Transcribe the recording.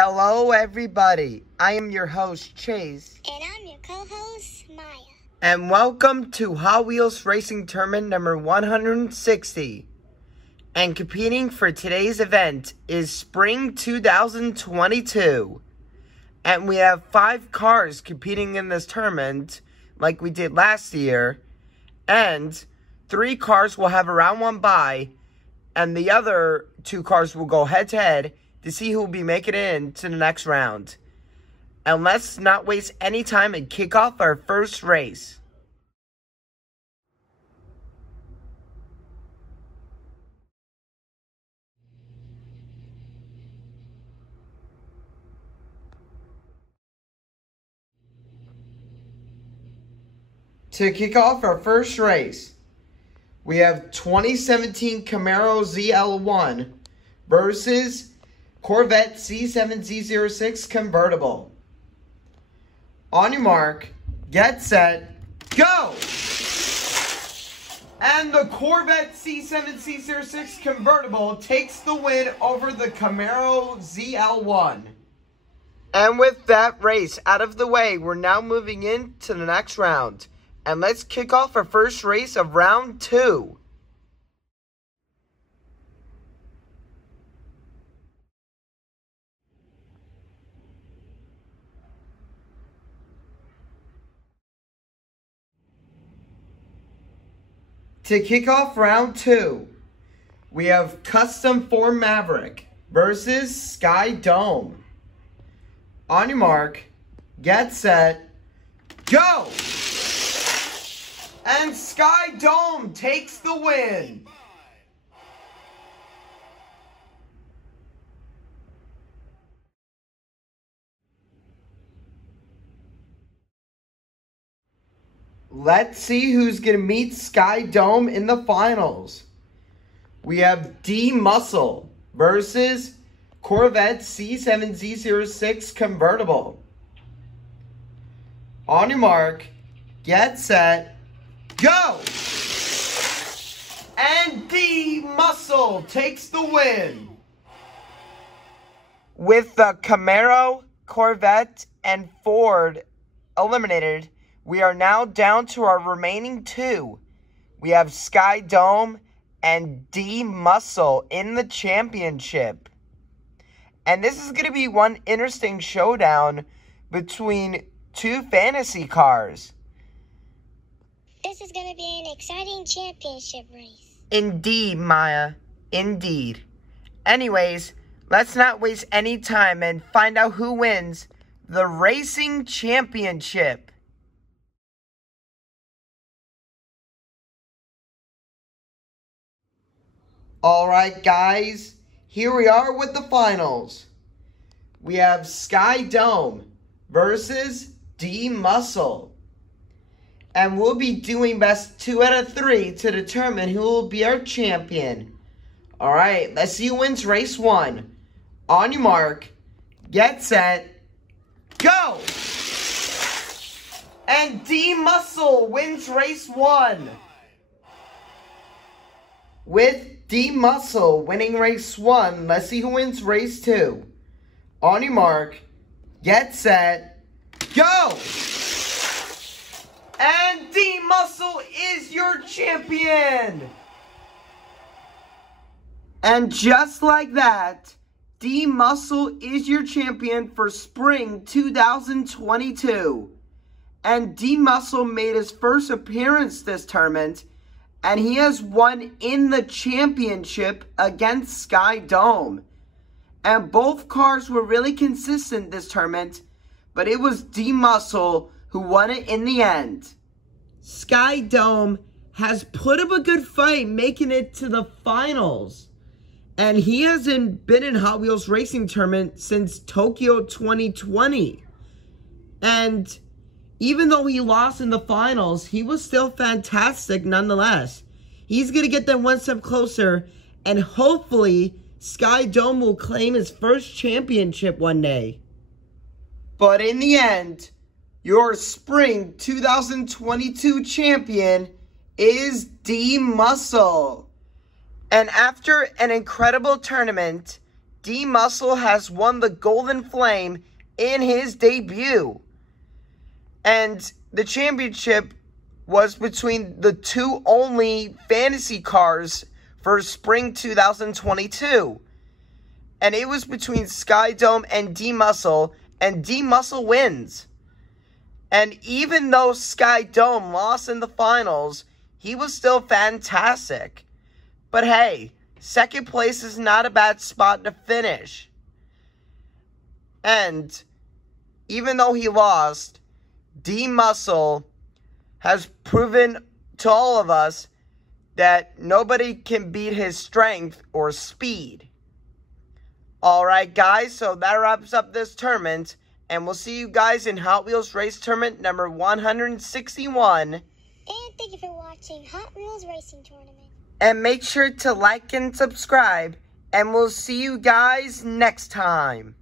Hello, everybody. I am your host, Chase. And I'm your co-host, Maya. And welcome to Hot Wheels Racing Tournament number 160. And competing for today's event is Spring 2022. And we have 5 cars competing in this tournament, like we did last year. And 3 cars will have a round 1 bye. And the other 2 cars will go head-to-head to see who will be making it into the next round. And let's not waste any time and kick off our first race. To kick off our first race, we have 2017 Camaro ZL1 versus Corvette C7Z06 convertible. On your mark, get set, go! And the Corvette C7Z06 convertible takes the win over the Camaro ZL1. And with that race out of the way, we're now moving into the next round. And let's kick off our first race of round 2. To kick off round 2, we have Custom Form Maverick versus Sky Dome. On your mark, get set, go! And Sky Dome takes the win. Let's see who's going to meet Sky Dome in the finals. We have D Muscle versus Corvette C7Z06 convertible. On your mark, get set, go! And D Muscle takes the win. With the Camaro, Corvette, and Ford eliminated, we are now down to our remaining 2. We have Sky Dome and D Muscle in the championship. And this is going to be one interesting showdown between 2 fantasy cars. This is going to be an exciting championship race. Indeed, Maya. Indeed. Anyways, let's not waste any time and find out who wins the racing championship. Alright guys, here we are with the finals. We have Sky Dome versus D Muscle. And we'll be doing best 2 out of 3 to determine who will be our champion. Alright, let's see who wins race 1. On your mark, get set, go! And D Muscle wins race 1. With D Muscle winning race 1, let's see who wins race 2. On your mark, get set, go! And D Muscle is your champion! And just like that, D Muscle is your champion for Spring 2022. And D Muscle made his first appearance this tournament, and he has won in the championship against Sky Dome. And both cars were really consistent this tournament, but it was D Muscle who won it in the end. Sky Dome has put up a good fight making it to the finals. And he hasn't been in Hot Wheels Racing Tournament since Tokyo 2020. And even though he lost in the finals, he was still fantastic nonetheless. He's going to get them one step closer, and hopefully Sky Dome will claim his first championship one day. But in the end, your Spring 2022 champion is D Muscle. And after an incredible tournament, D-Muscle has won the Golden Flame in his debut. And the championship was between the two only fantasy cars for spring 2022. And it was between Skydome and D-Muscle, and D-Muscle wins. And even though Skydome lost in the finals, he was still fantastic. But hey, second place is not a bad spot to finish. And even though he lost, D-Muscle has proven to all of us that nobody can beat his strength or speed. Alright guys, so that wraps up this tournament. And we'll see you guys in Hot Wheels Race Tournament number 161. And thank you for watching Hot Wheels Racing Tournament. And make sure to like and subscribe. And we'll see you guys next time.